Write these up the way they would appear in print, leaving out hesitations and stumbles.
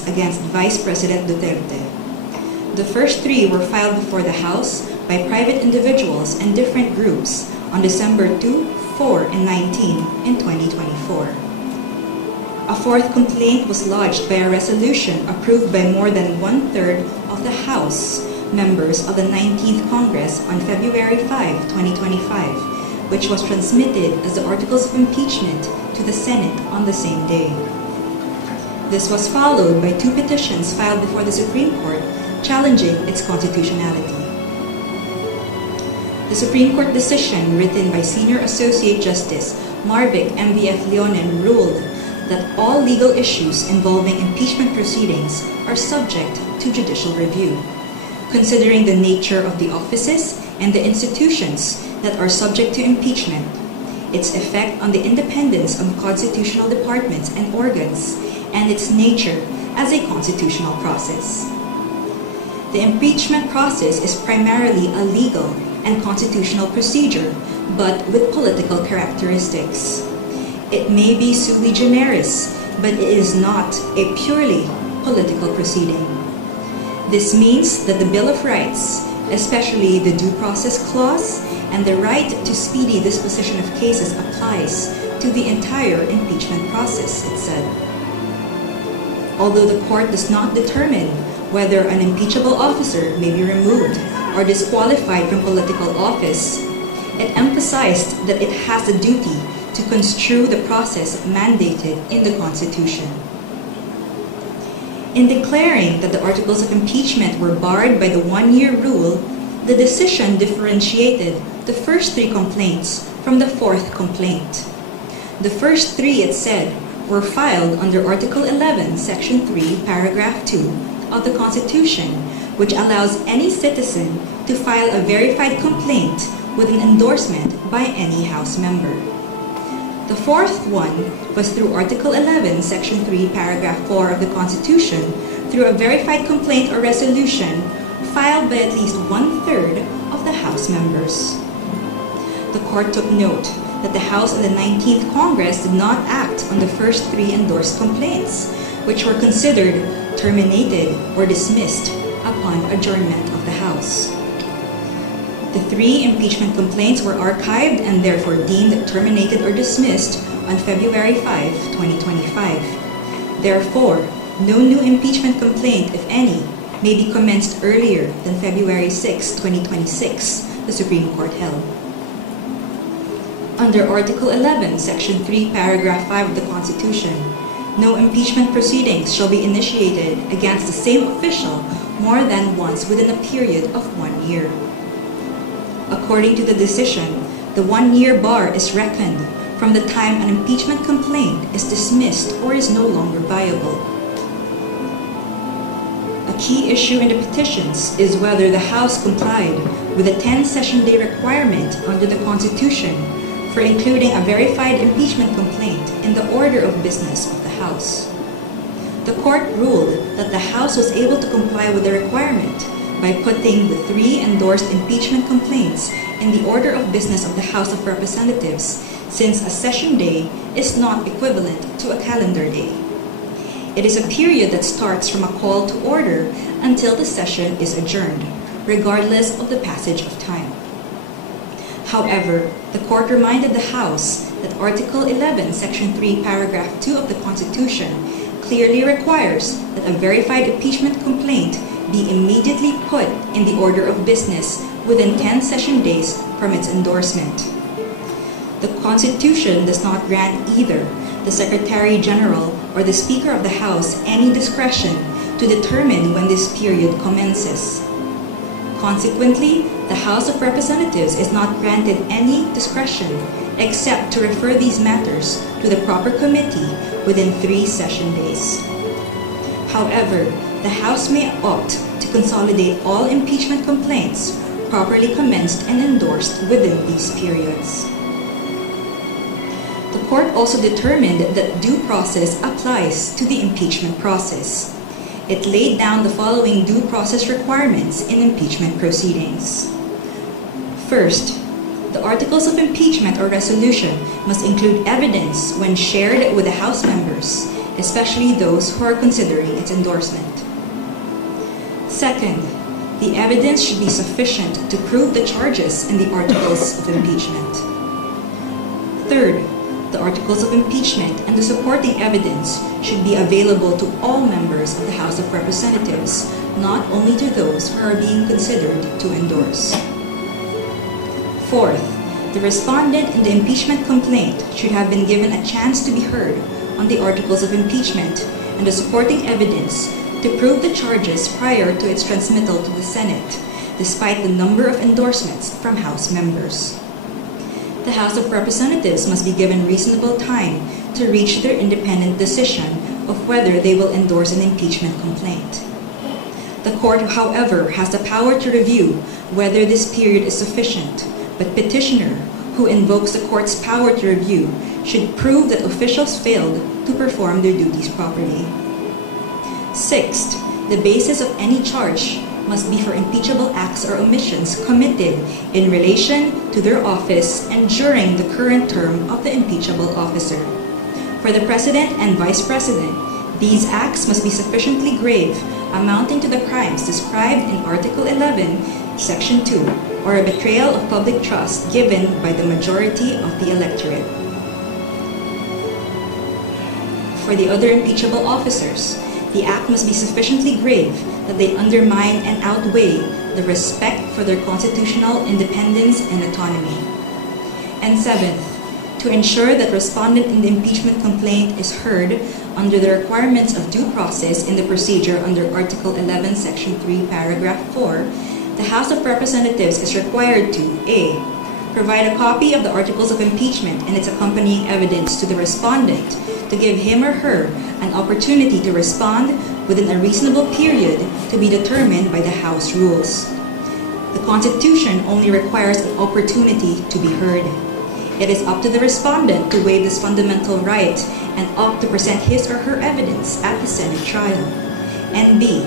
impeachments against Vice President Duterte. The first 3 were filed before the House by private individuals and different groups on December 2, 4, and 19 in 2024. A 4th complaint was lodged by a resolution approved by more than 1/3 of the House members of the 19th Congress on February 5, 2025, which was transmitted as the Articles of Impeachment to the Senate on the same day. This was followed by 2 petitions filed before the Supreme Court challenging its constitutionality. The Supreme Court decision written by Senior Associate Justice Marvic M.V.F. Leonen ruled that all legal issues involving impeachment proceedings are subject to judicial review, considering the nature of the offices and the institutions that are subject to impeachment, its effect on the independence of constitutional departments and organs, and its nature as a constitutional process. The impeachment process is primarily a legal and constitutional procedure, but with political characteristics. It may be sui generis, but it is not a purely political proceeding. This means that the Bill of Rights, especially the Due Process Clause and the right to speedy disposition of cases, applies to the entire impeachment process, it said. Although the court does not determine whether an impeachable officer may be removed or disqualified from political office, it emphasized that it has a duty to construe the process mandated in the Constitution. In declaring that the Articles of Impeachment were barred by the 1-year rule, the decision differentiated the first 3 complaints from the 4th complaint. The first 3, it said, were filed under Article 11, Section 3, Paragraph 2 of the Constitution, which allows any citizen to file a verified complaint with an endorsement by any House member. The 4th one was through Article 11, Section 3, Paragraph 4 of the Constitution, through a verified complaint or resolution filed by at least 1/3 of the House members. The court took note that the House of the 19th Congress did not act on the first 3 endorsed complaints, which were considered terminated or dismissed upon adjournment of the House. The 3 impeachment complaints were archived and therefore deemed terminated or dismissed on February 5, 2025. Therefore, no new impeachment complaint, if any, may be commenced earlier than February 6, 2026, the Supreme Court held. Under Article 11, Section 3, Paragraph 5 of the Constitution, no impeachment proceedings shall be initiated against the same official more than once within a period of 1 year. According to the decision, the 1-year bar is reckoned from the time an impeachment complaint is dismissed or is no longer viable. A key issue in the petitions is whether the House complied with the 10-session day requirement under the Constitution for including a verified impeachment complaint in the order of business of the House. The court ruled that the House was able to comply with the requirement by putting the 3 endorsed impeachment complaints in the order of business of the House of Representatives, since a session day is not equivalent to a calendar day. It is a period that starts from a call to order until the session is adjourned, regardless of the passage of time. However, the court reminded the House that Article 11, Section 3, Paragraph 2 of the Constitution clearly requires that a verified impeachment complaint be immediately put in the order of business within 10 session days from its endorsement. The Constitution does not grant either the Secretary General or the Speaker of the House any discretion to determine when this period commences. Consequently, the House of Representatives is not granted any discretion except to refer these matters to the proper committee within 3 session days. However, the House may opt to consolidate all impeachment complaints properly commenced and endorsed within these periods. The court also determined that due process applies to the impeachment process. It laid down the following due process requirements in impeachment proceedings. First, the Articles of Impeachment or resolution must include evidence when shared with the House members especially those who are considering its endorsement. Second, the evidence should be sufficient to prove the charges in the Articles of Impeachment. Third, the Articles of Impeachment and the supporting evidence should be available to all members of the House of Representatives, not only to those who are being considered to endorse. Fourth, the respondent in the impeachment complaint should have been given a chance to be heard on the Articles of Impeachment and the supporting evidence to prove the charges prior to its transmittal to the Senate, despite the number of endorsements from House members. The House of Representatives must be given reasonable time to reach their independent decision of whether they will endorse an impeachment complaint. The court, however, has the power to review whether this period is sufficient, but petitioner, who invokes the court's power to review, should prove that officials failed to perform their duties properly. Sixth, the basis of any charge must be for impeachable acts or omissions committed in relation to their office and during the current term of the impeachable officer. For the President and Vice President, these acts must be sufficiently grave, amounting to the crimes described in Article 11, Section 2, or a betrayal of public trust given by the majority of the electorate. For the other impeachable officers, the act must be sufficiently grave that they undermine and outweigh the respect for their constitutional independence and autonomy. And seventh, to ensure that respondent in the impeachment complaint is heard under the requirements of due process in the procedure under Article 11, Section 3, Paragraph 4, the House of Representatives is required to A. Provide a copy of the Articles of Impeachment and its accompanying evidence to the respondent to give him or her an opportunity to respond within a reasonable period to be determined by the House rules. The Constitution only requires an opportunity to be heard. It is up to the respondent to waive this fundamental right and opt to present his or her evidence at the Senate trial. And B.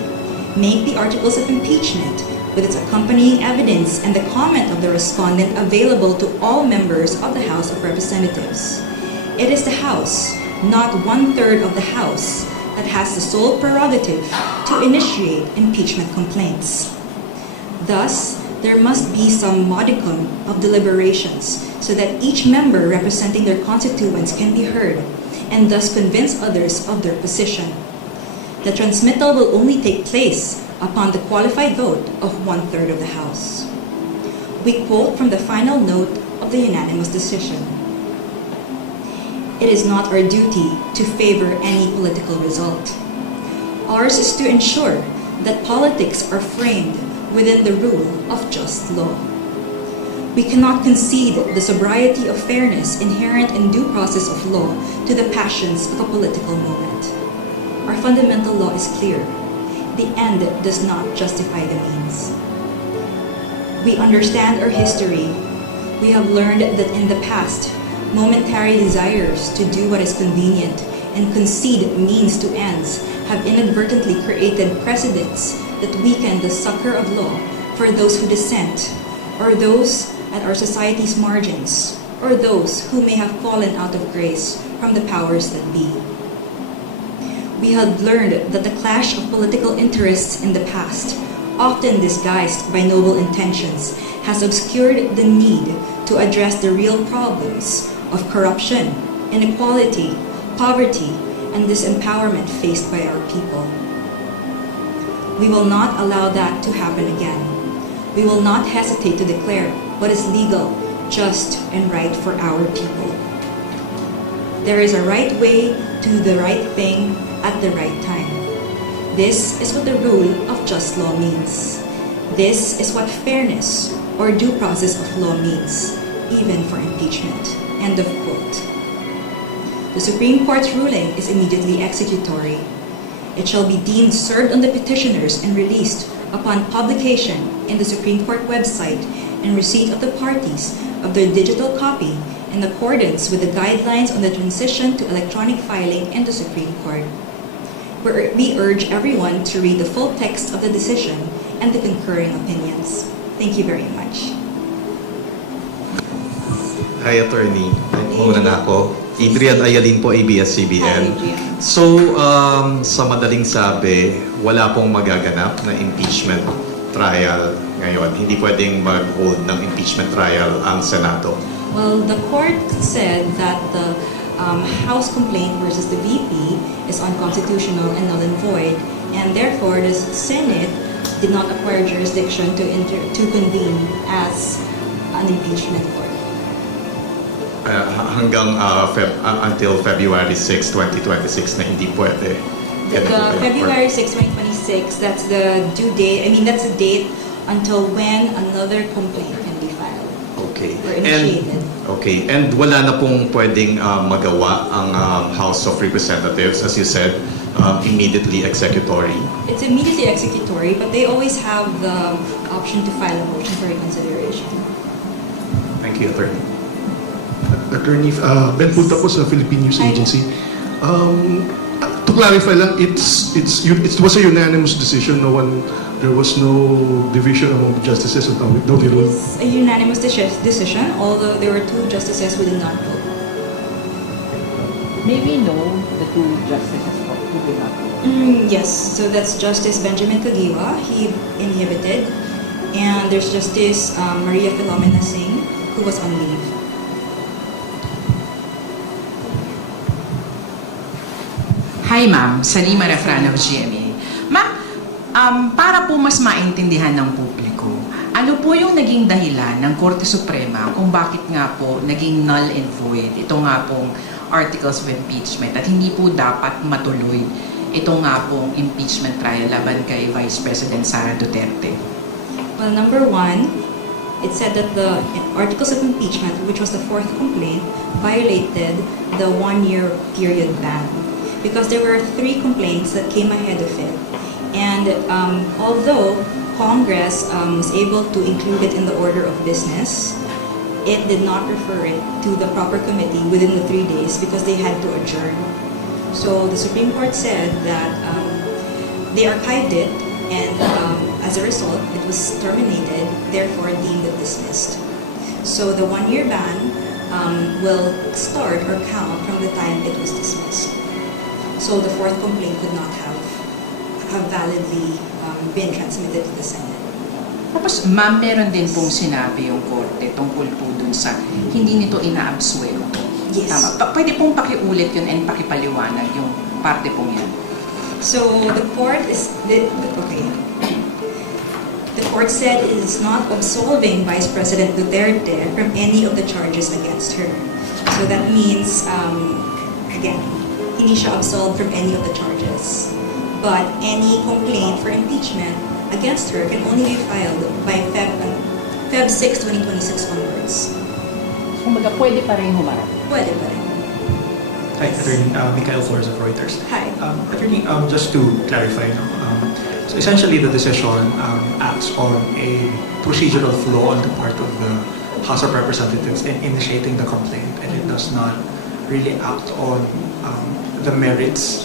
Make the Articles of Impeachment with its accompanying evidence and the comment of the respondent available to all members of the House of Representatives. It is the House, not 1/3 of the House, that has the sole prerogative to initiate impeachment complaints. Thus, there must be some modicum of deliberations so that each member representing their constituents can be heard and thus convince others of their position. The transmittal will only take place upon the qualified vote of 1/3 of the House. We quote from the final note of the unanimous decision. It is not our duty to favor any political result. Ours is to ensure that politics are framed within the rule of just law. We cannot concede the sobriety of fairness inherent in due process of law to the passions of a political moment. Our fundamental law is clear. The end does not justify the means. We understand our history. We have learned that in the past, momentary desires to do what is convenient and concede means to ends have inadvertently created precedents that weaken the succor of law for those who dissent, or those at our society's margins, or those who may have fallen out of grace from the powers that be. We have learned that the clash of political interests in the past, often disguised by noble intentions, has obscured the need to address the real problems of corruption, inequality, poverty, and disempowerment faced by our people. We will not allow that to happen again. We will not hesitate to declare what is legal, just, and right for our people. There is a right way to do the right thing at the right time. This is what the rule of just law means. This is what fairness or due process of law means, even for impeachment. End of quote. The Supreme Court's ruling is immediately executory. It shall be deemed served on the petitioners and released upon publication in the Supreme Court website and receipt of the parties of their digital copy in accordance with the guidelines on the transition to electronic filing in the Supreme Court. We urge everyone to read the full text of the decision and the concurring opinions. Thank you very much. Hi, Attorney. Muna na ako. Adrian Ayalin po, ABS-CBN. Hi, Adrian. So, sa madaling sabi, wala pong magaganap na impeachment trial ngayon. Hindi pwedeng mag-hold ng impeachment trial ang Senado. Well, the court said that the House complaint versus the VP is unconstitutional and null and void, and therefore the Senate did not acquire jurisdiction to convene as an impeachment court. Hanggang until February 6, 2026 na hindi pwede. The February 6, 2026, that's the due date. I mean, that's the date until when another complaint can be filed Okay. or initiated. And wala na pong pwedeng magawa ang House of Representatives, as you said, immediately executory. It's immediately executory, but they always have the option to file a motion for reconsideration. Thank you, Attorney. Attorney, Ben Punta po sa Philippine News Hi. Agency. To clarify lang, it was a unanimous decision. There was no division among the justices on how they It ruled. was a unanimous decision, although there were 2 justices who did not vote. Maybe no, the 2 justices who did not vote. Yes, so that's Justice Benjamin Kagiwa, he inhibited, and there's Justice Maria Filomena Singh, who was on leave. Hi ma'am, Salima Refrano of GMA. Ma'am, para po mas maintindihan ng publiko, ano po yung naging dahilan ng Korte Suprema kung bakit nga po naging null and void ito nga pong Articles of Impeachment at hindi po dapat matuloy ito nga pong impeachment trial laban kay Vice President Sara Duterte? Well, number 1, it said that the Articles of Impeachment, which was the 4th complaint, violated the 1-year period ban, because there were 3 complaints that came ahead of it. And although Congress was able to include it in the order of business, it did not refer it to the proper committee within the 3 days because they had to adjourn. So the Supreme Court said that they archived it, and as a result, it was terminated, therefore deemed it dismissed. So the 1-year ban will start or count from the time it was dismissed. So the 4th complaint could not have validly been transmitted to the Senate. Tapos ma'am, meron din pong sinabi yung Korte tungkol po dun sa hindi nito inaabsuelto. Yes. Tama. Pwede pong pakiulit yun and pakipaliwanag yung parte pong yan. So the court The court said it is not absolving Vice President Duterte from any of the charges against her. So that means, again, hindi siya absolved from any of the charges. But any complaint for impeachment against her can only be filed by Feb 6, 2026 onwards. Kumbaga, pwede pa rin humarap. Pwede pa rin. Hi, Attorney Michael Flores of Reuters. Hi. Attorney, just to clarify, so essentially the decision acts on a procedural flaw on the part of the House of Representatives in initiating the complaint, and it does not really act on the merits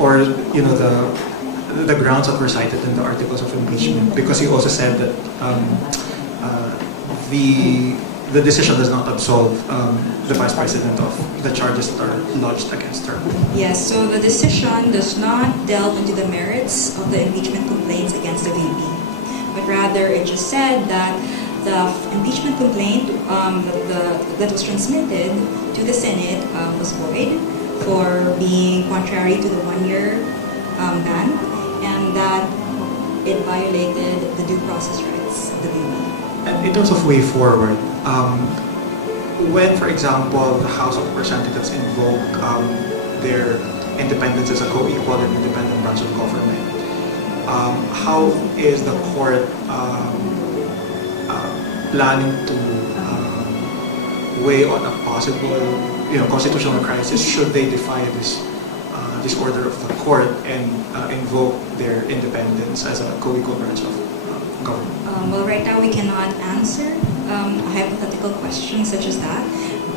or the grounds that were cited in the Articles of Impeachment, because he also said that the decision does not absolve the Vice President of the charges that are lodged against her. Yes, so the decision does not delve into the merits of the impeachment complaints against the VP, but rather it just said that the impeachment complaint that was transmitted to the Senate was void for being contrary to the 1-year ban, and that it violated the due process rights of the VP. And in terms of way forward, when, for example, the House of Representatives invoke their independence as a co-equal and independent branch of government, how is the court planning to weigh on a possible, constitutional crisis should they defy this order of the court and invoke their independence as a co-equal branch of government? Well, right now we cannot answer a hypothetical question such as that,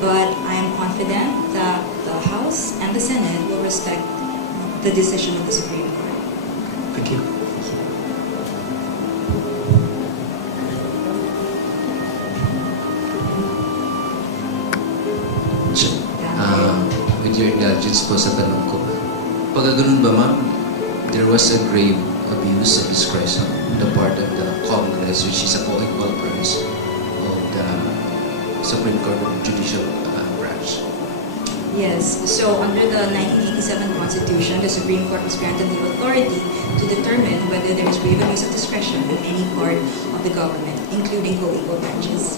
but I am confident that the House and the Senate will respect the decision of the Supreme Court. Thank you. your indulgence po sa tanong ko. Pag ganun ba, ma'am, there was a grave abuse of discretion on the part of the Congress, which is a co-equal branch of the Supreme Court of Judicial Branch. Yes, so under the 1987 Constitution, the Supreme Court was granted the authority to determine whether there is grave abuse of discretion in any part of the government, including co-equal branches.